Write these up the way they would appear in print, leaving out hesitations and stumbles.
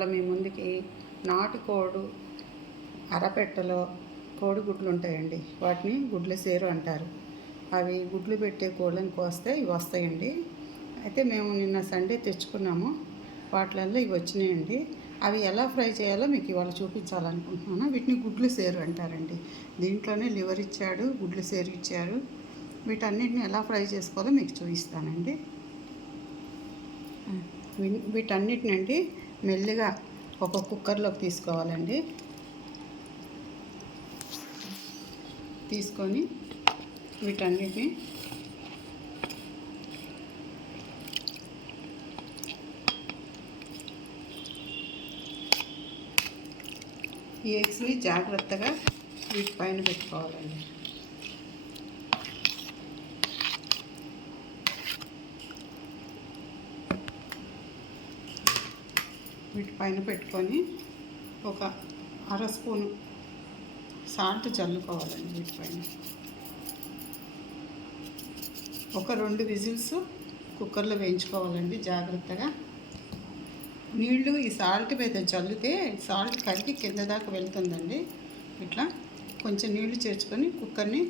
ఇవాళ మీ ముందుకి నాటుకోడు అరపెట్టలో కోడిగుడ్లు ఉంటాయండి. వాటిని గుడ్ల సేరు అంటారు. అవి గుడ్లు పెట్టే కోళ్ళని కోస్తే ఇవి వస్తాయండి. అయితే మేము నిన్న సండే తెచ్చుకున్నాము. వాటిలలో ఇవి వచ్చినాయండి. అవి ఎలా ఫ్రై చేయాలో మీకు ఇవాళ చూపించాలనుకుంటున్నాను. వీటిని గుడ్లు సేరు అంటారండి. దీంట్లోనే లివర్ ఇచ్చాడు, గుడ్లు సేరు ఇచ్చారు. వీటన్నిటిని ఎలా ఫ్రై చేసుకోవాలో మీకు చూపిస్తానండి. వీటన్నిటినండి మెల్లిగా ఒక కుక్కర్లోకి తీసుకోవాలండి. తీసుకొని వీటన్నిటిని ఈ ఎగ్స్ని జాగ్రత్తగా వీటి పైన పెట్టుకోవాలండి. వీటి పైన పెట్టుకొని ఒక అర స్పూను సాల్ట్ చల్లుకోవాలండి. వీటిపైన ఒక 2 విజిల్స్ కుక్కర్లో వేయించుకోవాలండి జాగ్రత్తగా. నీళ్ళు ఈ సాల్ట్ మీద చల్లితే సాల్ట్ కరిగి కింద దాకా వెళ్తుందండి. ఇట్లా కొంచెం నీళ్లు చేర్చుకొని కుక్కర్ని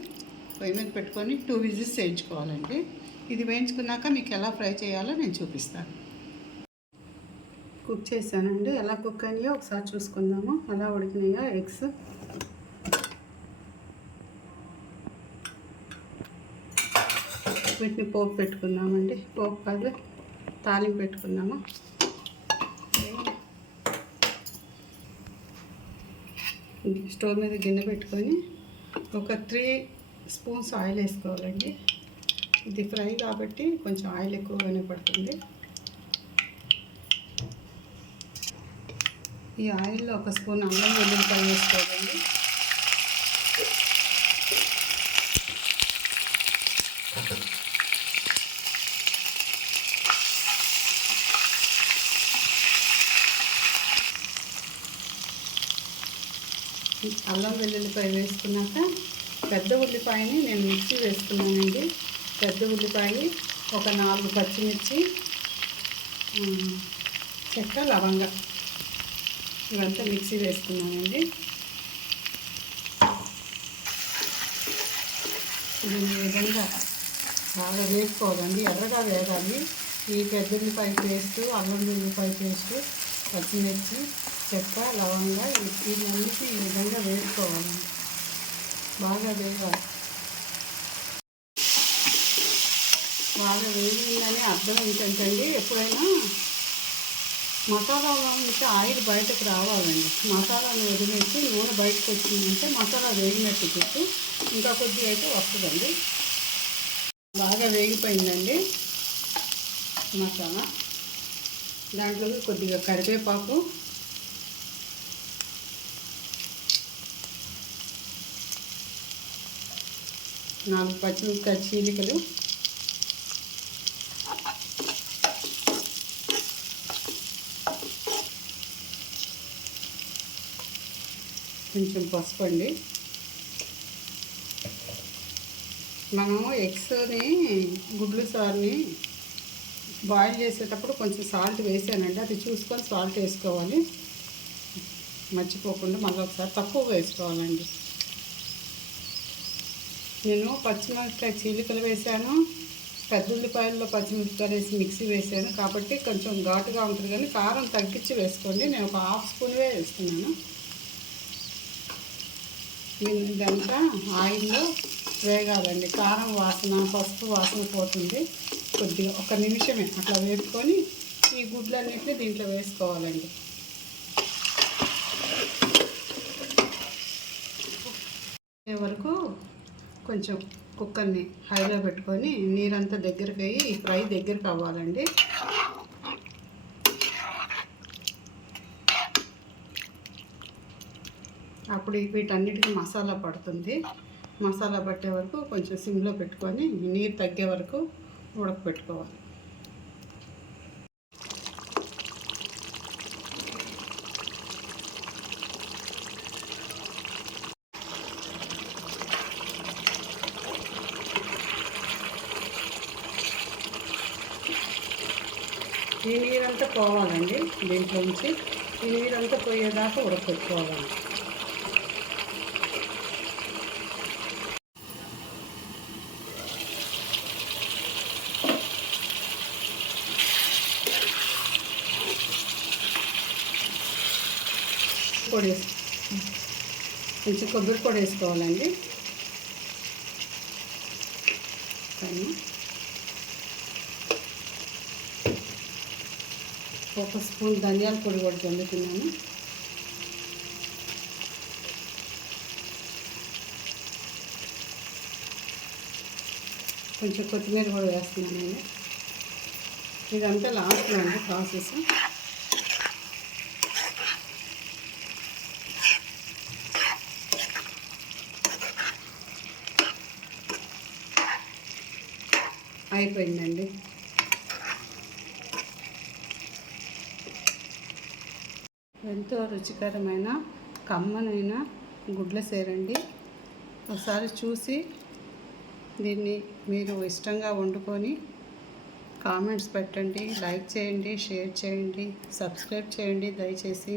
పొయ్యి మీద పెట్టుకొని 2 విజిల్స్ వేయించుకోవాలండి. ఇది వేయించుకున్నాక మీకు ఎలా ఫ్రై చేయాలో నేను చూపిస్తాను. కుక్ చేశానండి. ఎలా కుక్ అయినాయో ఒకసారి చూసుకుందాము. ఎలా ఉడికినాయో ఎగ్స్. వీటిని పోపు పెట్టుకుందామండి. పోపు కాదు, తాలింపు పెట్టుకుందాము. స్టవ్ మీద గిన్నె పెట్టుకొని ఒక 3 స్పూన్స్ ఆయిల్ వేసుకోవాలండి. ఇది ఫ్రై కాబట్టి కొంచెం ఆయిల్ ఎక్కువగానే పడుతుంది. ఈ ఆయిల్లో ఒక స్పూన్ అల్లం వెల్లుల్లిపాయ వేసుకోవాలండి. అల్లం వెల్లుల్లిపాయ వేసుకున్నాక పెద్ద ఉల్లిపాయని నేను మిక్సీ వేసుకున్నానండి. పెద్ద ఉల్లిపాయ, ఒక 4 పచ్చిమిర్చి, చెక్క, లవంగ ఇవంతా మిక్సీ వేసుకున్నానండి. దీన్ని విధంగా బాగా వేసుకోవాలండి. ఎర్రగా వేగాలి. ఈ పెద్ద ఉల్లిపాయ పేస్టు, అల్లం వెల్లుల్లిపాయ పేస్టు, పచ్చిమిర్చి, చెక్క, లవంగా ఇవన్నిటి ఈ విధంగా వేసుకోవాలండి. బాగా వేగాలి. బాగా వేగిందని అర్థం ఏంటంటే ఎప్పుడైనా మసాలాలో నుంచి ఆయిల్ బయటకు రావాలండి. మసాలాను వదిలేసి నూనె బయటకు వచ్చిందంటే మసాలా వేగినట్టు చెప్పి ఇంకా కొద్దిగా అయితే వస్తుందండి. బాగా వేగిపోయిందండి మసాలా. దాంట్లోకి కొద్దిగా కరివేపాకు, నాలుగు పచ్చిమిరపకాయ చీలికలు, కొంచెం పసుపు అండి. మనము ఎగ్స్ని గుడ్లు సార్ని బాయిల్ చేసేటప్పుడు కొంచెం సాల్ట్ వేసానండి. అది చూసుకొని సాల్ట్ వేసుకోవాలి, మర్చిపోకుండా. మళ్ళీ ఒకసారి తక్కువ వేసుకోవాలండి. నేను పచ్చిమిరపకాయ చీలికలు వేసాను, పెద్ద ఉల్లిపాయల్లో పచ్చిమిరపకాయలు వేసి మిక్సీ వేసాను కాబట్టి కొంచెం ఘాటుగా ఉంటుంది. కానీ కారం తగ్గించి వేసుకోండి. నేను ఒక 1/2 స్పూన్ వేస్తున్నాను. ఇదంతా ఆయిల్లో వేగాలండి. కారం వాసన, పసుపు వాసన పోతుంది. కొద్దిగా 1 నిమిషమే అట్లా వేసుకొని ఈ గుడ్లన్నింటినీ దీంట్లో వేసుకోవాలండి. వరకు కొంచెం కుక్కర్ని హైలో పెట్టుకొని నీరంతా దగ్గరికి అయ్యి ఈ ఫ్రై దగ్గరికి అవ్వాలండి. అప్పుడు వీటన్నిటికీ మసాలా పడుతుంది. మసాలా పట్టే వరకు కొంచెం సిమ్లో పెట్టుకొని నీరు తగ్గే వరకు ఉడకపెట్టుకోవాలి. ఈ నీరంతా పోవాలండి దీంట్లోంచి. ఈ నీరంతా పోయేదాకా ఉడకపెట్టుకోవాలి. పొడి కొంచెం కొబ్బరి పొడి వేసుకోవాలండి. ఒక స్పూన్ ధనియాల పొడి కూడా జల్లుతున్నాను. కొంచెం కొత్తిమీర కూడా వేస్తున్నాను నేను. ఇదంతా లాస్ట్లో అండి ప్రాసెస్. అయిపోయిందండి. ఎంతో రుచికరమైన కమ్మనైన గుడ్ల సేరండి. ఒకసారి చూసి దీన్ని మీరు ఇష్టంగా వండుకొని కామెంట్స్ పెట్టండి, లైక్ చేయండి, షేర్ చేయండి, సబ్స్క్రైబ్ చేయండి. దయచేసి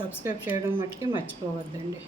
సబ్స్క్రైబ్ చేయడం మట్టుకి మర్చిపోవద్దండి.